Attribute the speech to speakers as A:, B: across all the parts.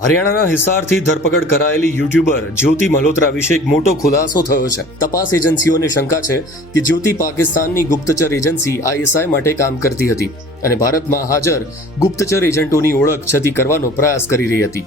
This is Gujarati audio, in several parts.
A: હરિયાણાના હિસારથી ધરપકડ કરાયેલી યુટ્યુબર જ્યોતિ મલ્હોત્રા વિશે એક મોટો ખુલાસો થયો છે. તપાસ એજન્સીઓને શંકા છે કે જ્યોતિ પાકિસ્તાનની ગુપ્તચર એજન્સી આઈએસઆઈ માટે કામ કરતી હતી અને ભારતમાં હાજર ગુપ્તચર એજન્ટોની ઓળખ છતી કરવાનો પ્રયાસ કરી રહી હતી.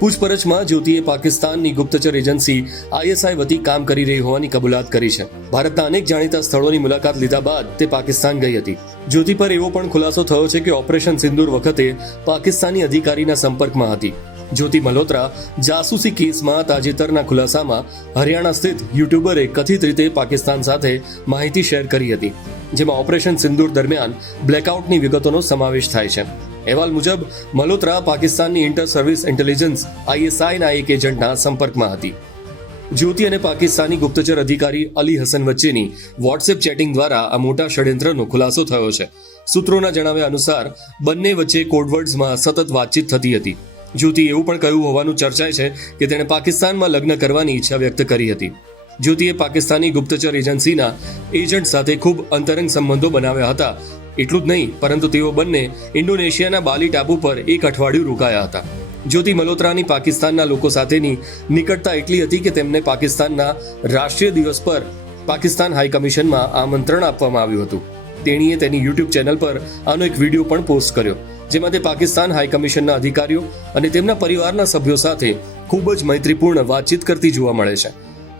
A: પૂછપરછમાં જ્યોતિએ પાકિસ્તાનની ગુપ્તચર એજન્સી આઈએસઆઈ વતી કામ કરી રહી હોવાની કબૂલાત કરી છે. ભારતના અનેક જાણીતા સ્થળોની મુલાકાત લીધા બાદ તે પાકિસ્તાન ગઈ હતી. જ્યોતિ પર એવો પણ ખુલાસો થયો છે કે ઓપરેશન સિંદૂર વખતે પાકિસ્તાની અધિકારીના સંપર્કમાં હતી. જ્યોતિ મલ્હોત્રા જાસૂસી કેસમાં તાજેતરના ખુલાસામાં હરિયાણા સ્થિત યુટ્યુબરે કથિત રીતે પાકિસ્તાન સાથે માહિતી શેર કરી હતી, જેમાં ઓપરેશન સિંદૂર દરમિયાન બ્લેકઆઉટની વિગતોનો સમાવેશ થાય છે. અહેવાલ મુજબ, મલ્હોત્રા પાકિસ્તાનની ઇન્ટર સર્વિસ ઇન્ટેલિજન્સ આઈએસઆઈના એક એજન્ટના સંપર્કમાં હતી. જ્યોતિ અને પાકિસ્તાની ગુપ્તચર અધિકારી અલી હસન વચ્ચેની વોટ્સએપ ચેટિંગ દ્વારા આ મોટા ષડયંત્રનો ખુલાસો થયો છે. સૂત્રોના જણાવ્યા અનુસાર, બંને વચ્ચે કોડવર્ડ્સમાં સતત વાતચીત થતી હતી. જ્યોતિ એવું પણ કહ્યું હોવાનું ચર્ચાય છે કે તેણે પાકિસ્તાનમાં લગ્ન કરવાની ઈચ્છા વ્યક્ત કરી હતી. જ્યોતિએ પાકિસ્તાની ગુપ્તચર એજન્સીના એજન્ટ સાથે ખૂબ અંતરંગ સંબંધો બનાવ્યા હતા. એટલું જ નહીં, પરંતુ તેઓ બંને ઇન્ડોનેશિયાના બાલી ટાપુ પર એક અઠવાડિયું રોકાયા હતા. જ્યોતિ મલોત્રાની પાકિસ્તાનના લોકો સાથેની નિકટતા એટલી હતી કે તેમને પાકિસ્તાનના રાષ્ટ્રીય દિવસ પર પાકિસ્તાન હાઈ કમિશનમાં આમંત્રણ આપવામાં આવ્યું હતું. તેણીએ તેની યુટ્યુબ ચેનલ પર આનો એક વીડિયો પણ પોસ્ટ કર્યો. જેમાં તે પાકિસ્તાન હાઈ કમિશનના અધિકારીઓ અને તેમના પરિવારના સભ્યો સાથે ખૂબ જ મૈત્રીપૂર્ણ વાતચીત કરતી જોવા મળે છે.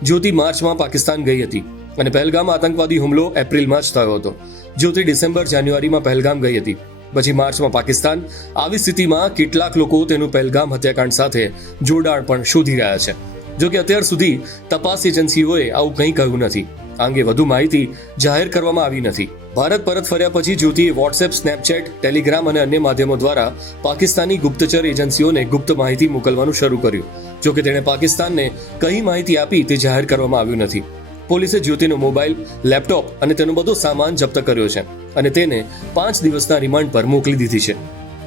A: જ્યોતિ માર્ચમાં પાકિસ્તાન ગઈ હતી અને પહેલગામ આતંકવાદી હુમલો એપ્રિલમાં જ થયો હતો. જ્યોતિ ડિસેમ્બર જાન્યુઆરીમાં પહેલગામ ગઈ હતી. પછી માર્ચમાં પાકિસ્તાન આવી સ્થિતિમાં કેટલાક લોકો તેનું પહેલગામ હત્યાકાંડ સાથે જોડાણ પણ શોધી રહ્યા છે. જોકે અત્યાર સુધી તપાસ એજન્સીઓએ આવું કંઈ કહ્યું નથી. અંગે વધુ માહિતી જાહેર કરવામાં આવી નથી. ભારત પરત ફર્યા પછી જ્યોતિએ વોટ્સએપ સ્નેપચેટ ટેલિગ્રામ અને અન્ય માધ્યમો દ્વારા પાકિસ્તાની ગુપ્તચર એજન્સીઓને ગુપ્ત માહિતી મોકલવાનું શરૂ કર્યું. જોકે તેણે પાકિસ્તાનને કઈ માહિતી આપી તે જાહેર કરવામાં આવ્યું નથી. પોલીસે જ્યોતિનો મોબાઈલ, લેપટોપ અને તેનો બધો સામાન જપ્ત કર્યો છે અને તેને પાંચ દિવસના રિમાન્ડ પર મોકલી દીધી છે.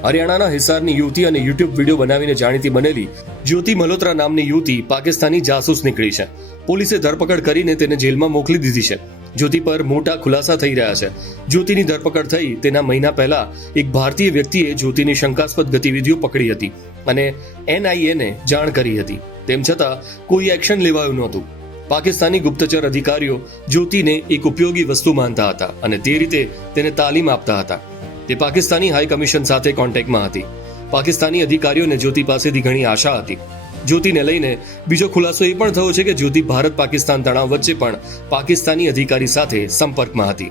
A: હરિયાણાના હિસારની યુવતી અને યુટ્યુબ વીડિયો બનાવીને જાણીતી બનેલી જ્યોતિ મલ્હોત્રા નામની યુવતી પાકિસ્તાની જાસૂસ નીકળી છે. પોલીસે ધરપકડ કરીને તેને જેલમાં મોકલી દીધી છે. જ્યોતિ પર મોટા ખુલાસા થઈ રહ્યા છે. જ્યોતિની ધરપકડ થઈ તેના મહિના પહેલા એક ભારતીય વ્યક્તિએ જ્યોતિની શંકાસ્પદ ગતિવિધિઓ પકડી હતી અને એનઆઈએને જાણ કરી હતી. તેમ છતાં કોઈ એક્શન લેવાયું નહોતું. પાકિસ્તાની ગુપ્તચર અધિકારીઓ જ્યોતિને એક ઉપયોગી વસ્તુ માનતા હતા અને તે રીતે તેને તાલીમ આપતા હતા. તે પાકિસ્તાની હાઈ કમિશન સાથે કોન્ટેક્ટમાં હતી. પાકિસ્તાની અધિકારીઓને જ્યોતિ પાસેથી ઘણી આશા હતી. જ્યોતિને લઈને બીજો ખુલાસો એ પણ થયો છે કે જ્યોતિ ભારત પાકિસ્તાન તણાવ વચ્ચે પણ પાકિસ્તાની અધિકારી સાથે સંપર્કમાં હતી.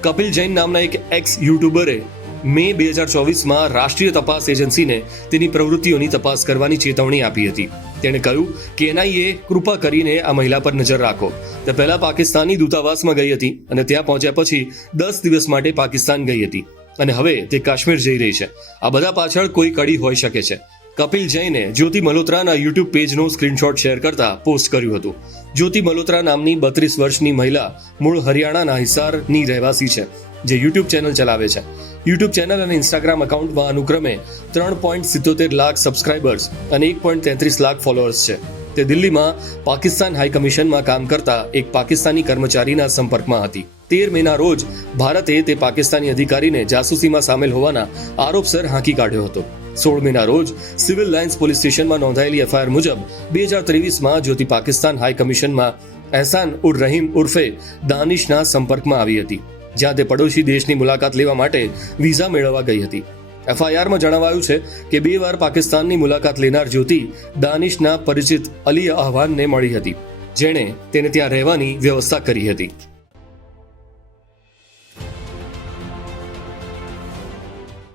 A: કપિલ જૈન નામના એક એક્સ યુટ્યુબરે મે બે હજાર ચોવીસમાં રાષ્ટ્રીય તપાસ એજન્સીને તેની પ્રવૃત્તિઓની તપાસ કરવાની ચેતવણી આપી હતી. તેણે કહ્યું કે એનઆઈએ કૃપા કરીને આ મહિલા પર નજર રાખો. તે પહેલા પાકિસ્તાની દૂતાવાસમાં ગઈ હતી અને ત્યાં પહોંચ્યા પછી દસ દિવસ માટે પાકિસ્તાન ગઈ હતી. અને હવે તે કાશ્મીર જઈ રહી છે. આ બધા પાછળ કોઈ કડી હોઈ શકે છે. કપિલ જૈને જ્યોતિ મલોત્રાના યુટ્યુબ પેજનો સ્ક્રીનશોટ શેર કરતા પોસ્ટ કર્યું હતું. જ્યોતિ મલોત્રા નામની બત્રીસ વર્ષની મહિલા મૂળ હરિયાણાના હિસારની રહેવાસી છે, જે યુટ્યુબ ચેનલ ચલાવે છે. યુટ્યુબ ચેનલ અને ઇન્સ્ટાગ્રામ એકાઉન્ટમાં અનુક્રમે ત્રણ પોઈન્ટ સિત્તોતેર લાખ સબસ્ક્રાઇબર્સ અને એક પોઈન્ટ તેત્રીસ લાખ ફોલોઅર્સ છે. તે દિલ્હીમાં પાકિસ્તાન હાઈ કમિશનમાં કામ કરતા એક પાકિસ્તાની કર્મચારીના સંપર્કમાં હતી. તેર મેના રોજ ભારતે તે પાકિસ્તાની અધિકારીને જાસૂસીમાં સામેલ હોવાના આરોપસર હાંકી કાઢ્યો હતો. સોળ મેના રોજ સિવિલ લાઇન્સ પોલીસ સ્ટેશનમાં નોંધાયેલી એફઆઈઆર મુજબ બે હજાર ત્રેવીસમાં જ્યોતિ પાકિસ્તાન હાઈ કમિશનમાં એહસાન ઉર રહીમ ઉર્ફે દાનિશના સંપર્કમાં આવી હતી, જ્યાં તે પડોશી દેશની મુલાકાત લેવા માટે વિઝા મેળવવા ગઈ હતી. એફઆઈઆરમાં જણાવાયું છે કે બે વાર પાકિસ્તાનની મુલાકાત લેનાર જ્યોતિ દાનિશના પરિચિત અલી અહવાનને મળી હતી, જેણે તેને ત્યાં રહેવાની વ્યવસ્થા કરી હતી.